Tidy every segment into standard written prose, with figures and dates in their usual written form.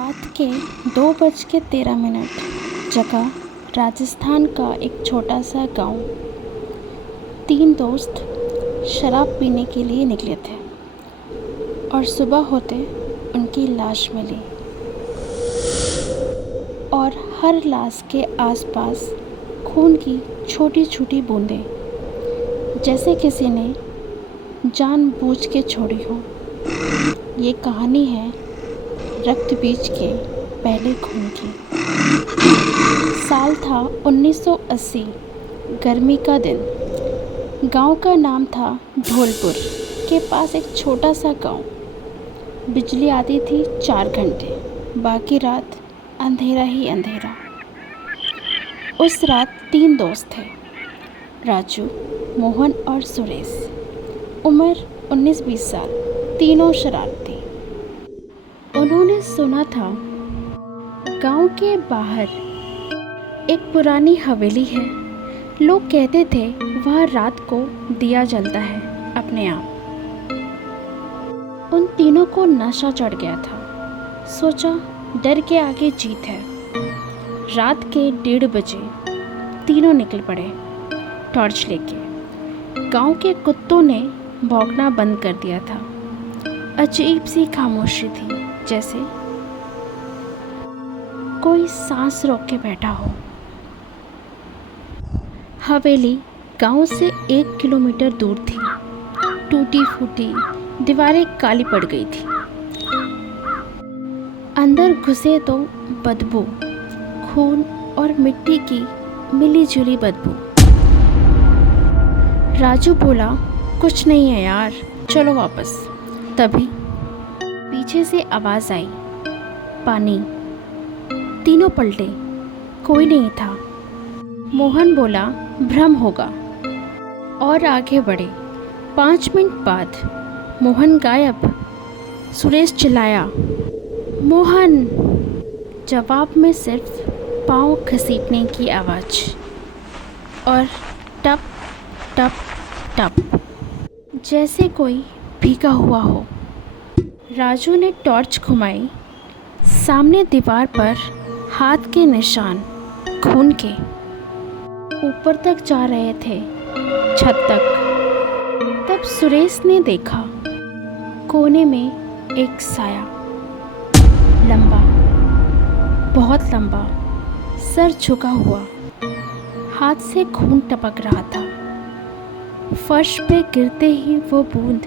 रात के 2:13 जगह राजस्थान का एक छोटा सा गांव। 3 दोस्त शराब पीने के लिए निकले थे और सुबह होते उनकी लाश मिली और हर लाश के आसपास खून की छोटी छोटी बूंदें, जैसे किसी ने जानबूझ के छोड़ी हो। ये कहानी है रक्त बीज के पहले खून की। साल था 1980। गर्मी का दिन। गांव का नाम था ढोलपुर। के पास एक छोटा सा गांव। बिजली आती थी 4 घंटे, बाकी रात अंधेरा ही अंधेरा। उस रात 3 दोस्त थे, राजू, मोहन और सुरेश। उम्र 19-20 साल। तीनों शरारती। उन्होंने सुना था गांव के बाहर एक पुरानी हवेली है। लोग कहते थे वहाँ रात को दिया जलता है अपने आप। उन तीनों को नशा चढ़ गया था। सोचा डर के आगे जीत है। रात के 1:30 बजे तीनों निकल पड़े टॉर्च लेके। गांव के कुत्तों ने भौंकना बंद कर दिया था। अजीब सी खामोशी थी, जैसे कोई सांस रोक के बैठा हो। हवेली गांव से 1 किलोमीटर दूर थी। टूटी फूटी दीवारें काली पड़ गई थी। अंदर घुसे तो बदबू, खून और मिट्टी की मिली जुली बदबू। राजू बोला, कुछ नहीं है यार, चलो वापस। तभी पीछे से आवाज़ आई, पानी। तीनों पलटे, कोई नहीं था। मोहन बोला, भ्रम होगा, और आगे बढ़े। 5 मिनट बाद मोहन गायब। सुरेश चिल्लाया, मोहन। जवाब में सिर्फ पाँव घसीटने की आवाज़ और टप टप टप, जैसे कोई भीगा हुआ हो। राजू ने टॉर्च घुमाई। सामने दीवार पर हाथ के निशान, खून के, ऊपर तक जा रहे थे, छत तक। तब सुरेश ने देखा कोने में एक साया, लंबा, बहुत लंबा, सर झुका हुआ, हाथ से खून टपक रहा था। फर्श पे गिरते ही वो बूंद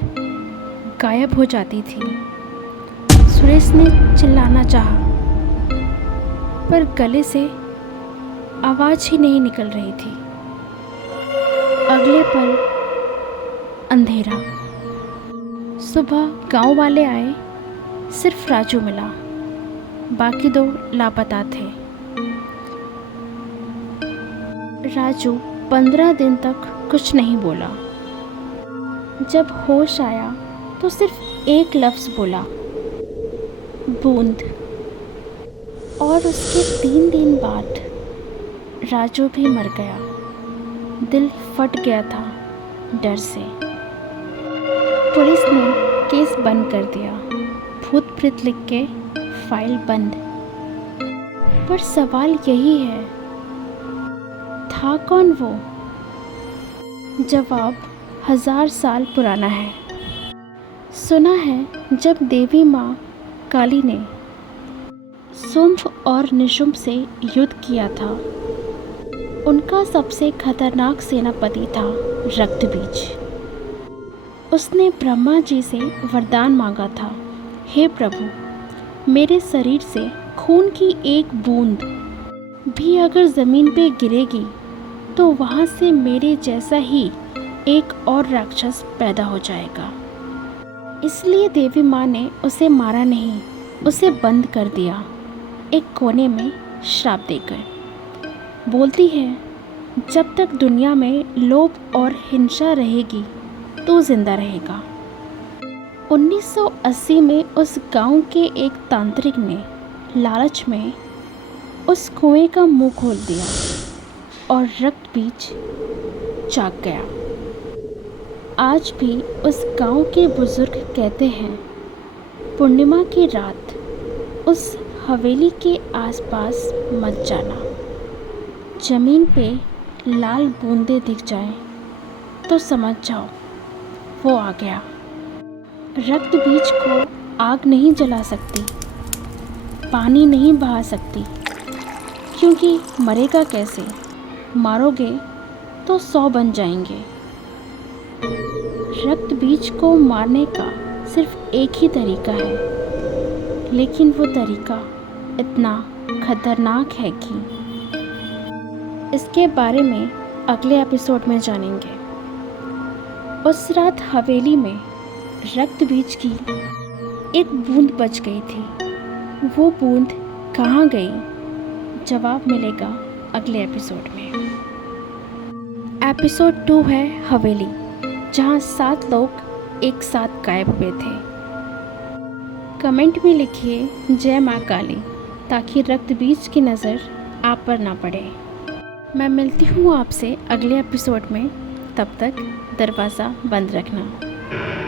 गायब हो जाती थी। सुरेश ने चिल्लाना चाहा, पर गले से आवाज़ ही नहीं निकल रही थी। अगले पल अंधेरा। सुबह गांव वाले आए, सिर्फ राजू मिला, बाकी 2 लापता थे। राजू 15 दिन तक कुछ नहीं बोला। जब होश आया तो सिर्फ एक लफ्ज़ बोला, बूंद। और उसके 3 दिन बाद राजू भी मर गया। दिल फट गया था डर से। पुलिस ने केस बंद कर दिया, भूत प्रेत लिख के फाइल बंद। पर सवाल यही है, था कौन वो? जवाब 1000 साल पुराना है। सुना है जब देवी माँ काली ने शुंभ और निशुंभ से युद्ध किया था, उनका सबसे खतरनाक सेनापति था रक्तबीज। उसने ब्रह्मा जी से वरदान मांगा था, हे प्रभु, मेरे शरीर से खून की एक बूंद भी अगर ज़मीन पे गिरेगी तो वहाँ से मेरे जैसा ही एक और राक्षस पैदा हो जाएगा। इसलिए देवी माँ ने उसे मारा नहीं, उसे बंद कर दिया एक कोने में श्राप देकर। बोलती है, जब तक दुनिया में लोभ और हिंसा रहेगी तो जिंदा रहेगा। 1980 में उस गांव के एक तांत्रिक ने लालच में उस कुएं का मुंह खोल दिया और रक्त बीज जाग गया। आज भी उस गांव के बुजुर्ग कहते हैं, पूर्णिमा की रात उस हवेली के आसपास मत जाना। ज़मीन पे लाल बूंदें दिख जाए तो समझ जाओ वो आ गया। रक्त बीज को आग नहीं जला सकती, पानी नहीं बहा सकती, क्योंकि मरेगा कैसे? मारोगे तो 100 बन जाएंगे। रक्त बीज को मारने का सिर्फ एक ही तरीका है, लेकिन वो तरीका इतना खतरनाक है कि इसके बारे में अगले एपिसोड में जानेंगे। उस रात हवेली में रक्त बीज की एक बूंद बच गई थी। वो बूंद कहाँ गई? जवाब मिलेगा अगले एपिसोड में। एपिसोड 2 है हवेली, जहाँ 7 लोग एक साथ गायब हुए थे। कमेंट में लिखिए जय माँ काली, ताकि रक्त बीज की नज़र आप पर ना पड़े। मैं मिलती हूँ आपसे अगले एपिसोड में। तब तक दरवाज़ा बंद रखना।